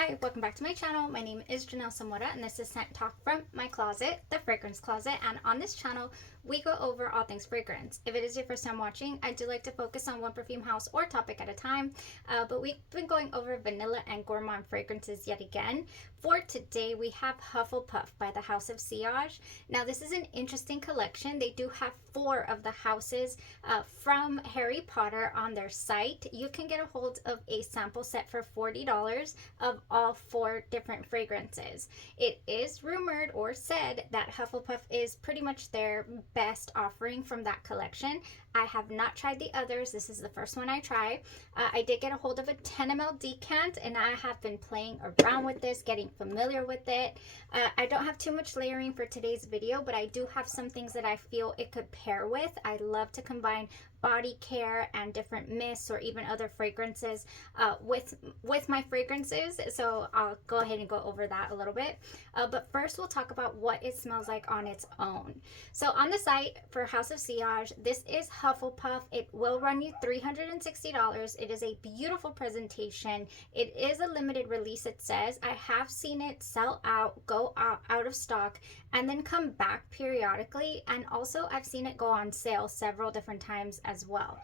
Hi, welcome back to my channel. My name is Janelle Samora and this is Scent Talk from my closet, the fragrance closet. And on this channel, we go over all things fragrance. If it is your first time watching, I do like to focus on one perfume house or topic at a time. But we've been going over vanilla and gourmand fragrances yet again. For today, we have Hufflepuff by the House of Sillage. Now, this is an interesting collection. They do have 4 of the houses from Harry Potter on their site. You can get a hold of a sample set for $40 of all 4 different fragrances. It is rumored or said that Hufflepuff is pretty much their best offering from that collection. I have not tried the others. This is the first one I tried. I did get a hold of a 10 ml decant and I have been playing around with this, getting familiar with it. I don't have too much layering for today's video, but I do have some things that I feel it could pair with. I love to combine body care and different mists or even other fragrances with my fragrances, so I'll go ahead and go over that a little bit. But first we'll talk about what it smells like on its own. So on the site for House of Sillage, this is Hufflepuff. It will run you $360. It is a beautiful presentation. It is a limited release, it says. I have seen it sell out, go out of stock, and then come back periodically, and also I've seen it go on sale several different times as well.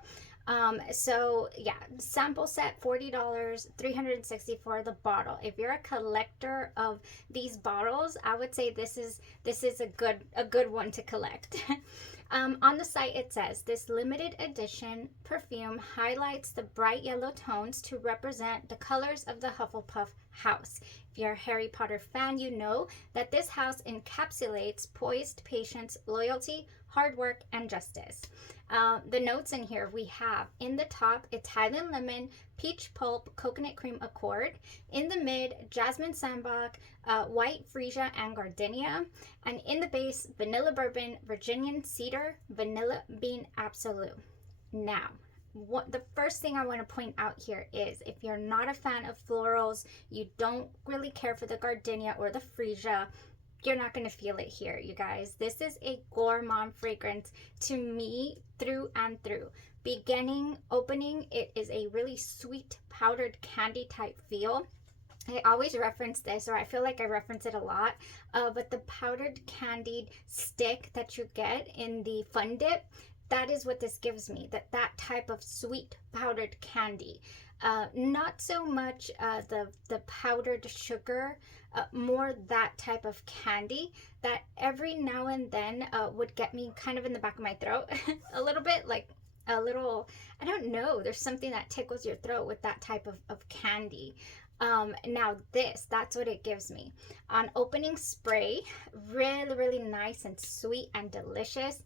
So yeah, sample set $40, $360 for the bottle. If you're a collector of these bottles, I would say this is a good one to collect. On the site it says this limited edition perfume highlights the bright yellow tones to represent the colors of the Hufflepuff house. If you're a Harry Potter fan, you know that this house encapsulates poised patience, loyalty, hard work, and justice. The notes in here we have in the top, it's Highland lemon, peach pulp, coconut cream accord. In the mid, jasmine sambac, white freesia, and gardenia. And in the base, vanilla bourbon, Virginian cedar, vanilla bean absolute. Now, the first thing I want to point out here is if you're not a fan of florals, you don't really care for the gardenia or the freesia, you're not going to feel it here, you guys. This is a gourmand fragrance to me through and through. Beginning, opening, it is a really sweet powdered candy type feel. I always reference this, or I feel like I reference it a lot, but the powdered candied stick that you get in the Fun Dip, that is what this gives me, that type of sweet powdered candy. Not so much the powdered sugar, more that type of candy that every now and then would get me kind of in the back of my throat a little bit, like a little, I don't know, there's something that tickles your throat with that type of candy. Now that's what it gives me. On opening spray, really nice and sweet and delicious.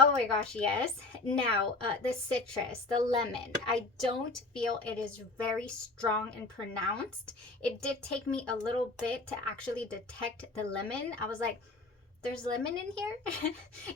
Oh my gosh, yes. Now, the citrus, the lemon, I don't feel it is very strong and pronounced. It did take me a little bit to actually detect the lemon. I was like, there's lemon in here?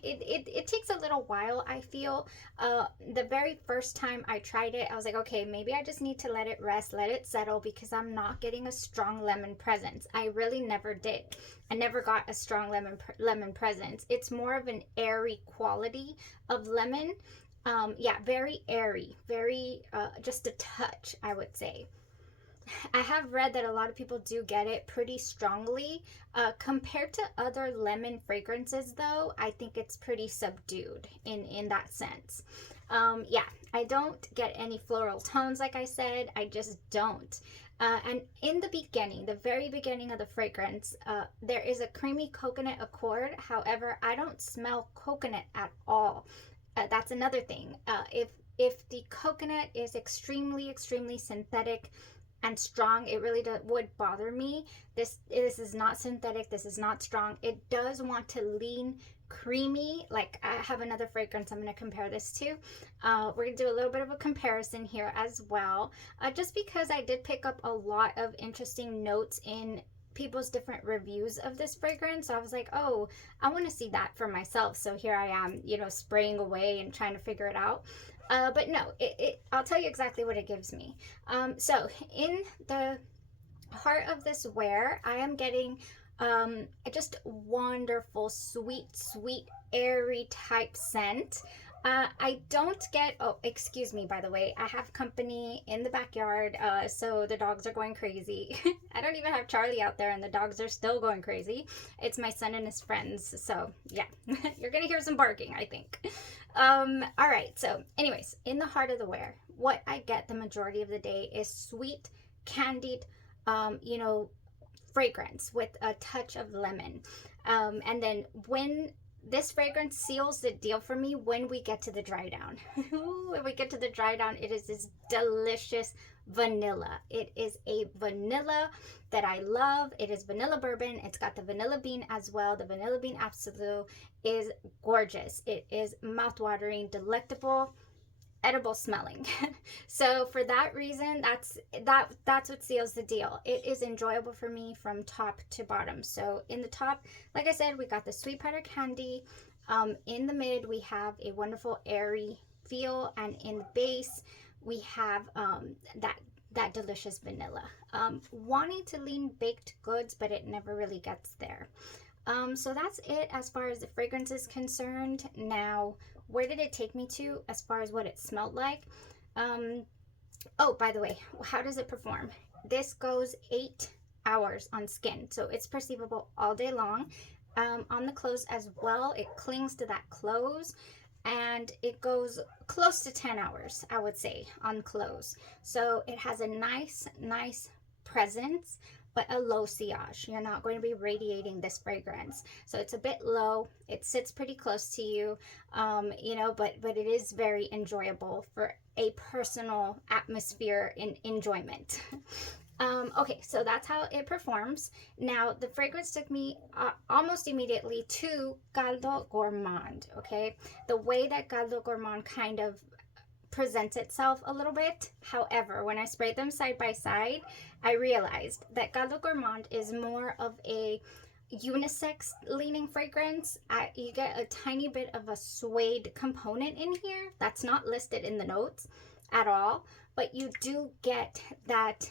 it takes a little while, I feel. The very first time I tried it, I was like, okay, maybe I just need to let it rest, let it settle, because I'm not getting a strong lemon presence. I really never did. I never got a strong lemon presence. It's more of an airy quality of lemon. Yeah, very airy, very just a touch, I would say. I have read that a lot of people do get it pretty strongly. Compared to other lemon fragrances, though, I think it's pretty subdued in that sense. Yeah, I don't get any floral tones, like I said. I just don't. And in the beginning, the very beginning of the fragrance, there is a creamy coconut accord. However, I don't smell coconut at all. That's another thing. If the coconut is extremely synthetic and strong, it really would bother me. This is not synthetic, this is not strong. It does want to lean creamy. Like, I have another fragrance I'm going to compare this to. We're going to do a little bit of a comparison here as well, just because I did pick up a lot of interesting notes in people's different reviews of this fragrance. So I was like, oh, I want to see that for myself. So here I am, you know, spraying away and trying to figure it out. But no, I'll tell you exactly what it gives me. So in the heart of this wear, I am getting just wonderful, sweet, airy type scent. I don't get, oh, excuse me, by the way, I have company in the backyard, so the dogs are going crazy. I don't even have Charlie out there, and the dogs are still going crazy. It's my son and his friends, so yeah, you're gonna hear some barking, I think. All right, so anyways, in the heart of the wear, what I get the majority of the day is sweet, candied, you know, fragrance with a touch of lemon. And then when this fragrance seals the deal for me when we get to the dry down. When we get to the dry down, it is this delicious vanilla. It is a vanilla that I love. It is vanilla bourbon. It's got the vanilla bean as well. The vanilla bean absolute is gorgeous. It is mouthwatering, delectable, edible smelling. So for that reason, that's what seals the deal. It is enjoyable for me from top to bottom. So in the top, like I said, we got the sweet powder candy. In the mid, we have a wonderful airy feel, and in the base, we have that delicious vanilla. Wanting to lean baked goods, but it never really gets there. So that's it as far as the fragrance is concerned. Now, where did it take me to as far as what it smelled like? Oh, by the way, how does it perform? This goes 8 hours on skin, so it's perceivable all day long. On the clothes as well, it clings to that clothes, and it goes close to 10 hours, I would say, on clothes. So it has a nice presence, but a low sillage. You're not going to be radiating this fragrance. So it's a bit low. It sits pretty close to you, you know, but it is very enjoyable for a personal atmosphere and enjoyment. Okay, so that's how it performs. Now, the fragrance took me almost immediately to Caldo Gourmand, okay? The way that Caldo Gourmand kind of presents itself a little bit. However, when I sprayed them side by side, I realized that Caldo Gourmand is more of a unisex leaning fragrance. You get a tiny bit of a suede component in here that's not listed in the notes at all, but you do get that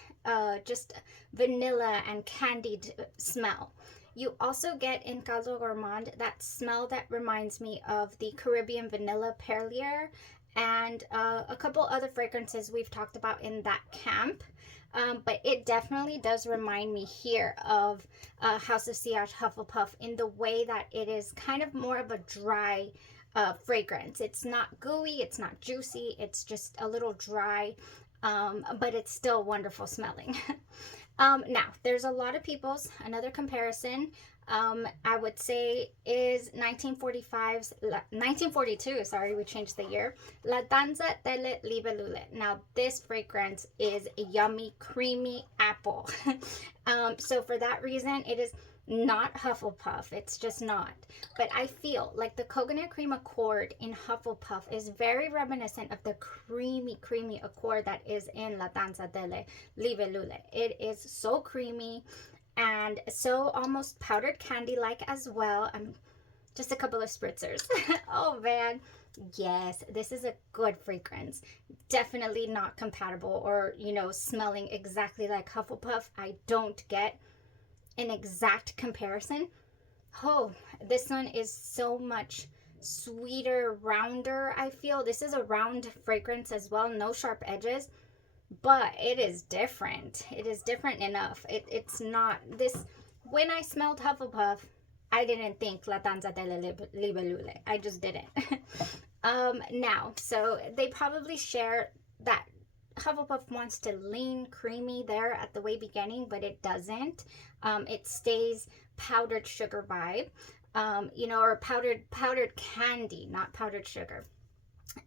just vanilla and candied smell. You also get in Caldo Gourmand that smell that reminds me of the Caribbean vanilla Perlier and a couple other fragrances we've talked about in that camp. But it definitely does remind me here of House of Sillage Hufflepuff in the way that it is kind of more of a dry fragrance. It's not gooey, it's not juicy, it's just a little dry, but it's still wonderful smelling. Now, there's a lot of people's, another comparison, I would say is 1942, sorry, we changed the year, La Danza delle Libellule. Now, this fragrance is yummy, creamy apple. So for that reason, it is not Hufflepuff. It's just not. But I feel like the coconut cream accord in Hufflepuff is very reminiscent of the creamy accord that is in La Danza delle Libellule. It is so creamy and so almost powdered candy like as well. Just a couple of spritzers. Oh man, yes, this is a good fragrance. Definitely not compatible or, you know, smelling exactly like Hufflepuff. I don't get an exact comparison. Oh, this one is so much sweeter, rounder. I feel this is a round fragrance as well, no sharp edges, but it is different. It is different enough. It's not this. When I smelled Hufflepuff, I didn't think La Danza delle Libellule. I just didn't. Now, so they probably share that Hufflepuff wants to lean creamy there at the way beginning, but it doesn't. It stays powdered sugar vibe, you know, or powdered candy, not powdered sugar.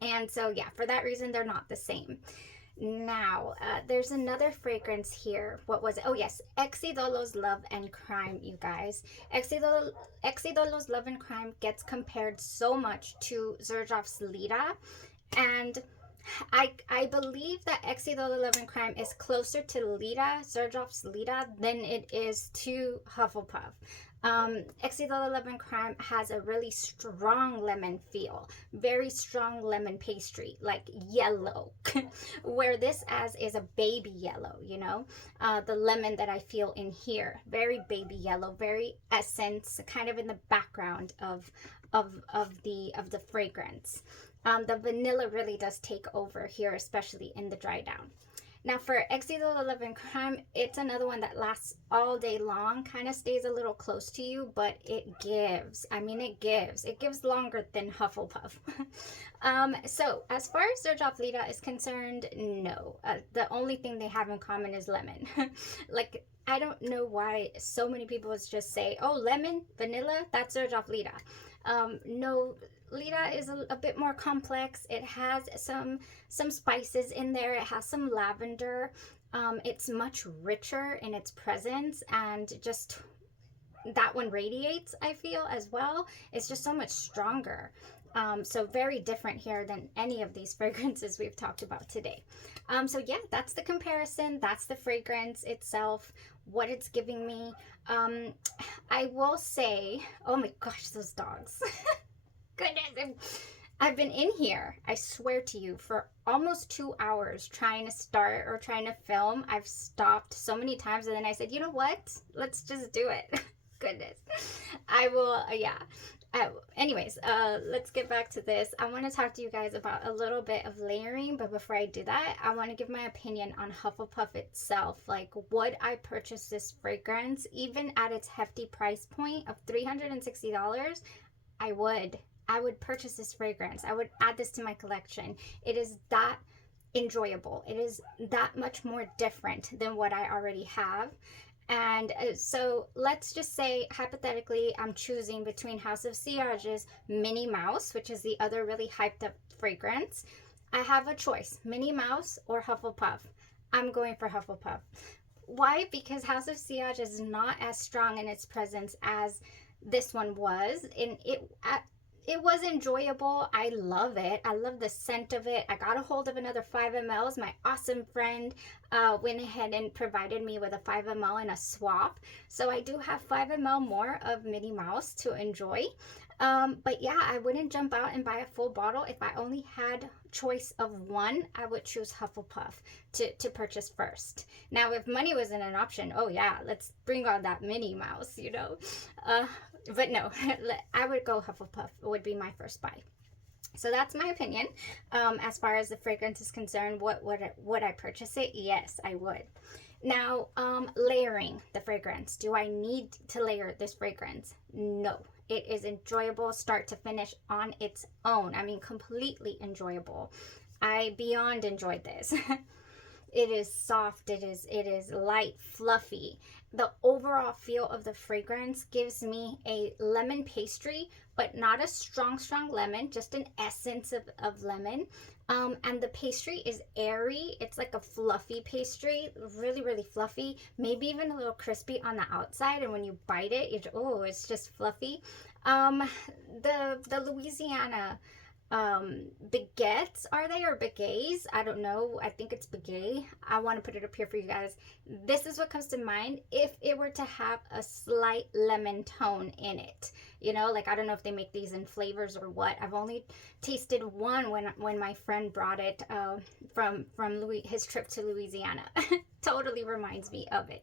And so, yeah, for that reason, they're not the same. Now, there's another fragrance here. What was it? Oh, yes. Idolo's Love and Crime, you guys. Idolo's Love and Crime gets compared so much to Xerjoff's Lita. And I believe that Idolo Love and Crime is closer to Lita, Xerjoff's Lita, than it is to Hufflepuff. Idolo Love and Crime has a really strong lemon feel, very strong lemon pastry, like yellow, where this as is a baby yellow, you know, the lemon that I feel in here, very baby yellow, very essence, kind of in the background of the fragrance. The vanilla really does take over here, especially in the dry down. Now for Idolo Love and Crime, it's another one that lasts all day long, kind of stays a little close to you, but it gives. I mean, it gives. It gives longer than Hufflepuff. So as far as their Job Lita is concerned, no. The only thing they have in common is lemon. Like, I don't know why so many people just say, oh, lemon, vanilla, that's their Job Lita. No, Lita is a bit more complex. It has some spices in there. It has some lavender. It's much richer in its presence, and just that one radiates, I feel, as well. It's just so much stronger. So very different here than any of these fragrances we've talked about today. So yeah, that's the comparison. That's the fragrance itself, what it's giving me. I will say, oh my gosh, those dogs. Goodness, I've been in here, I swear to you, for almost 2 hours trying to start or trying to film. I've stopped so many times, and then I said, you know what? Let's just do it. Goodness. I will, yeah. Anyways, let's get back to this. I want to talk to you guys about a little bit of layering, but before I do that, I want to give my opinion on Hufflepuff itself. Like, would I purchase this fragrance even at its hefty price point of $360? I would purchase this fragrance. I would add this to my collection. It is that enjoyable. It is that much more different than what I already have. And so let's just say, hypothetically, I'm choosing between House of Sillage's Minnie Mouse, which is the other really hyped up fragrance. I have a choice, Minnie Mouse or Hufflepuff. I'm going for Hufflepuff. Why? Because House of Sillage is not as strong in its presence as this one was, and it was enjoyable. I love it. I love the scent of it. I got a hold of another 5 mLs. My awesome friend went ahead and provided me with a 5 ml and a swap. So I do have 5 ml more of Minnie Mouse to enjoy. But yeah, I wouldn't jump out and buy a full bottle. If I only had choice of one, I would choose Hufflepuff to purchase first. Now, if money wasn't an option, oh yeah, let's bring on that Minnie Mouse, you know. But no, I would go Hufflepuff. It would be my first buy. So that's my opinion. As far as the fragrance is concerned, would I purchase it? Yes, I would. Now, layering the fragrance. Do I need to layer this fragrance? No. It is enjoyable start to finish on its own. I mean, completely enjoyable. I beyond enjoyed this. It is soft, it is light, fluffy. The overall feel of the fragrance gives me a lemon pastry, but not a strong lemon, just an essence of lemon. And the pastry is airy. It's like a fluffy pastry, really fluffy, maybe even a little crispy on the outside, and when you bite it, it's just fluffy. The Louisiana baguettes, are they, or beignets? I don't know. I think it's beignet. I want to put it up here for you guys. This is what comes to mind if it were to have a slight lemon tone in it. You know, like, I don't know if they make these in flavors or what. I've only tasted one when my friend brought it from his trip to Louisiana. Totally reminds me of it.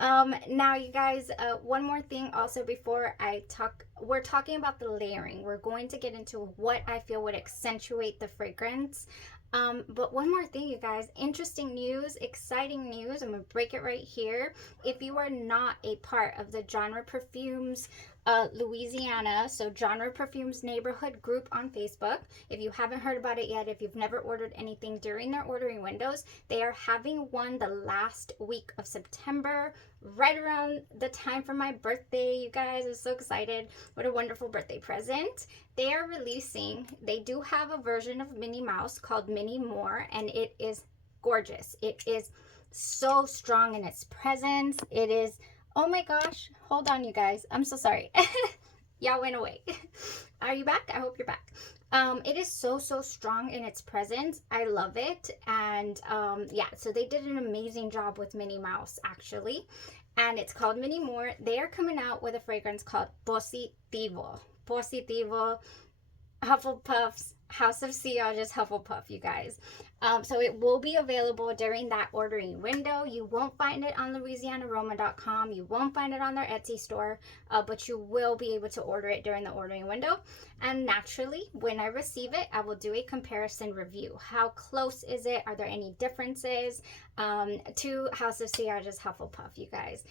Now you guys, one more thing also before I talk, we're talking about the layering. We're going to get into what I feel would accentuate the fragrance. But one more thing, you guys, interesting news, exciting news. I'm gonna break it right here. If you are not a part of the Genre Perfumes Louisiana, so Genre Perfumes neighborhood group on Facebook, if you haven't heard about it yet, if you've never ordered anything during their ordering windows, they are having one the last week of September, right around the time for my birthday. You guys, I'm so excited. What a wonderful birthday present. They are releasing, they do have a version of Minnie Mouse called Minnie More, and it is gorgeous. It is so strong in its presence. It is, oh my gosh, hold on you guys, I'm so sorry. Y'all went away. Are you back? I hope you're back. It is so strong in its presence. I love it. And yeah, so they did an amazing job with Minnie Mouse, actually, and it's called Minnie More. They are coming out with a fragrance called Positivo. Hufflepuff's House of Sillage's Hufflepuff, you guys. So it will be available during that ordering window. You won't find it on LouisianaAroma.com. You won't find it on their Etsy store, but you will be able to order it during the ordering window. And naturally, when I receive it, I will do a comparison review. How close is it? Are there any differences to House of Sillage's Hufflepuff, you guys?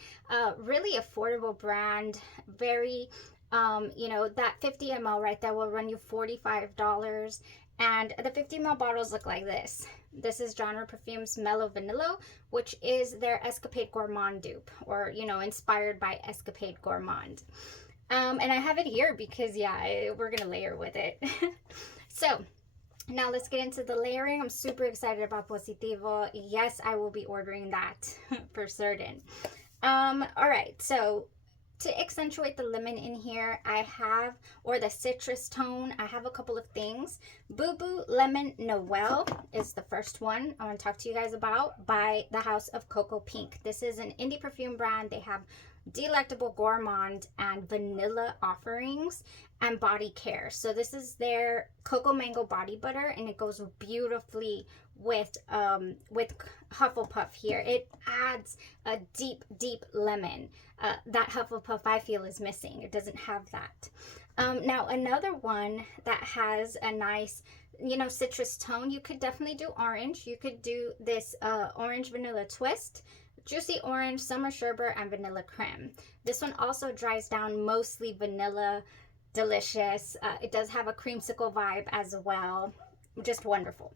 Really affordable brand, very you know, that 50 ml right there will run you $45. And the 50 ml bottles look like this. This is Genre Perfume's Mello Vanillo, which is their Escapade Gourmand dupe, or, you know, inspired by Escapade Gourmand. And I have it here because, yeah, we're going to layer with it. So, now let's get into the layering. I'm super excited about Positivo. Yes, I will be ordering that for certain. All right, so to accentuate the lemon in here, I have, or the citrus tone, I have a couple of things. Boo Boo Lemon Noel is the first one I want to talk to you guys about, by the House of Cocoa Pink. This is an indie perfume brand. They have delectable gourmand and vanilla offerings and body care. So this is their cocoa mango body butter, and it goes beautifully with Hufflepuff here. It adds a deep lemon that Hufflepuff, I feel, is missing. It doesn't have that. Now another one that has a nice, you know, citrus tone, you could definitely do orange. You could do this orange vanilla twist, juicy orange, summer sherbet, and vanilla creme. This one also dries down mostly vanilla, delicious. It does have a creamsicle vibe as well, just wonderful.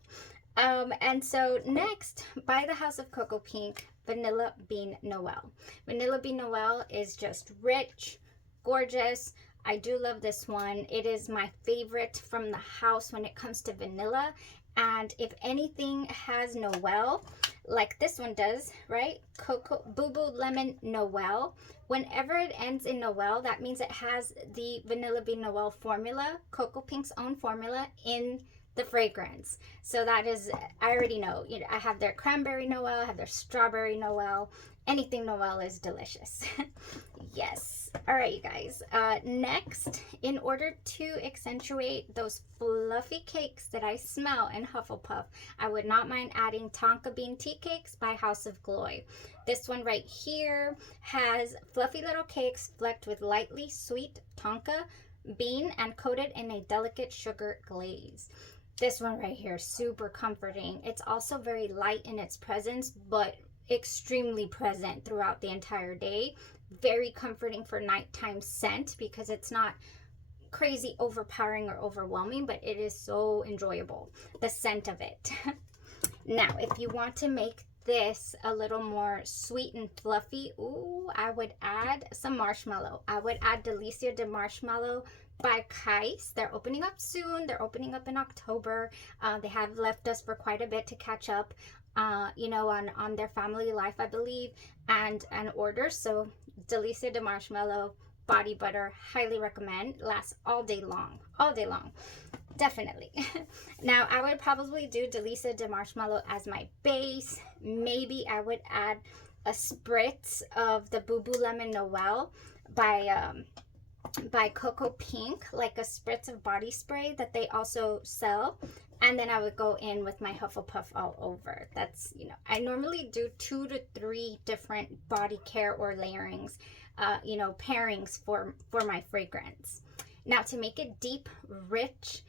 And so next, by the House of Cocoa Pink, Vanilla Bean Noel. Vanilla Bean Noel is just rich, gorgeous. I do love this one. It is my favorite from the house when it comes to vanilla. And if anything has Noel, like this one does, right? Cocoa Boo Boo Lemon Noel. Whenever it ends in Noel, that means it has the Vanilla Bean Noel formula, Cocoa Pink's own formula, in the fragrance. So that is, I already know, you know, I have their cranberry Noel, I have their strawberry Noel. Anything Noel is delicious. Yes. All right, you guys. Next, in order to accentuate those fluffy cakes that I smell in Hufflepuff, I would not mind adding Tonka Bean Tea Cakes by House of Glory. This one right here has fluffy little cakes flecked with lightly sweet Tonka bean and coated in a delicate sugar glaze. This one right here, super comforting. It's also very light in its presence, but extremely present throughout the entire day. Very comforting for nighttime scent because it's not crazy overpowering or overwhelming, but it is so enjoyable, the scent of it. Now, if you want to make this a little more sweet and fluffy, ooh, I would add some marshmallow. I would add Delicia de Marshmallow by Kais. They're opening up soon. They're opening up in October. They have left us for quite a bit to catch up, you know, on their family life, I believe, and orders. So Delicia de Marshmallow body butter, highly recommend. Lasts all day long, definitely. Now I would probably do Delicia de Marshmallow as my base. Maybe I would add a spritz of the Boo Boo Lemon Noel by Cocoa Pink, like a spritz of body spray that they also sell. And then I would go in with my Hufflepuff all over. That's, you know, I normally do 2 to 3 different body care or layerings, you know, pairings for my fragrance. Now, to make it deep, rich,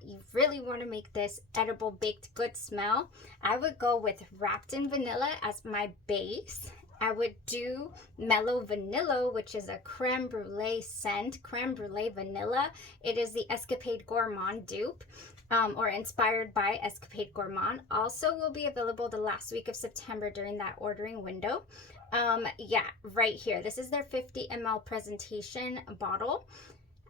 you really want to make this edible baked good smell, I would go with Wrapped in Vanilla as my base. I would do Mello Vanillo, which is a creme brulee scent, creme brulee vanilla. It is the Escapade Gourmand dupe, or inspired by Escapade Gourmand. Also will be available the last week of September during that ordering window. Yeah, right here. This is their 50 ml presentation bottle.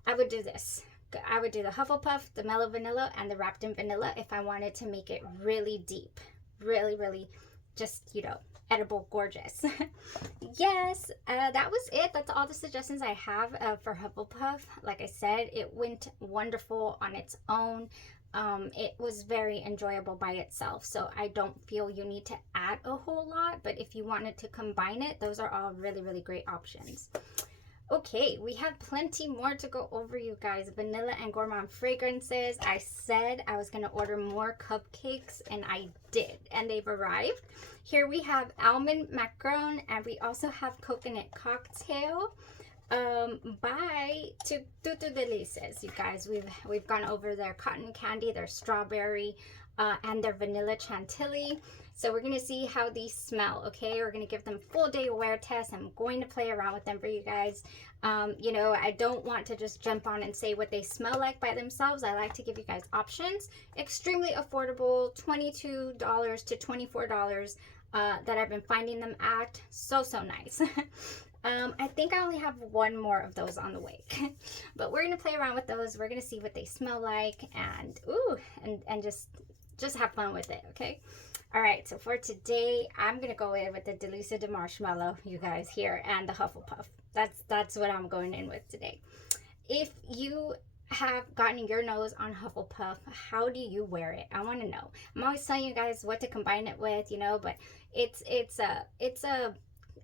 I would do this. I would do the Hufflepuff, the Mello Vanilla, and the Wrapped in Vanilla if I wanted to make it really deep. Really just, you know, edible, gorgeous. Yes, that was it. That's all the suggestions I have for Hufflepuff. Like I said, it went wonderful on its own. It was very enjoyable by itself, so I don't feel you need to add a whole lot, but if you wanted to combine it, those are all really great options. Okay, we have plenty more to go over, you guys. Vanilla and gourmand fragrances. I said I was going to order more cupcakes, and I did, and they've arrived. Here we have almond macaron, and we also have coconut cocktail by Tutu Delices. You guys, we've gone over their cotton candy, their strawberry, and their vanilla chantilly. So we're going to see how these smell, okay? We're going to give them full day wear test. I'm going to play around with them for you guys. You know, I don't want to just jump on and say what they smell like by themselves. I like to give you guys options. Extremely affordable, $22 to $24 that I've been finding them at. So nice. I think I only have one more of those on the way. But we're going to play around with those. We're going to see what they smell like and, ooh, and just have fun with it, okay? All right, so for today, I'm going to go in with the Delicia de Marshmallow, you guys, here, and the Hufflepuff. That's what I'm going in with today. If you have gotten your nose on Hufflepuff, how do you wear it? I want to know. I'm always telling you guys what to combine it with, you know, but it's a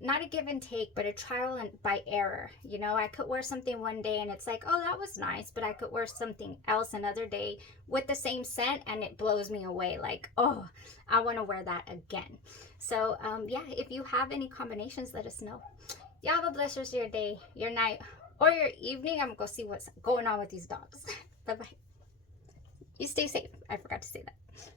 not a give and take, but a trial and by error. You know, I could wear something one day and it's like, oh, that was nice, but I could wear something else another day with the same scent and it blows me away. Like, oh, I want to wear that again. So yeah, if you have any combinations, let us know. Y'all have a blessed rest of your day, your night, or your evening. I'm gonna see what's going on with these dogs. Bye bye. You stay safe. I forgot to say that.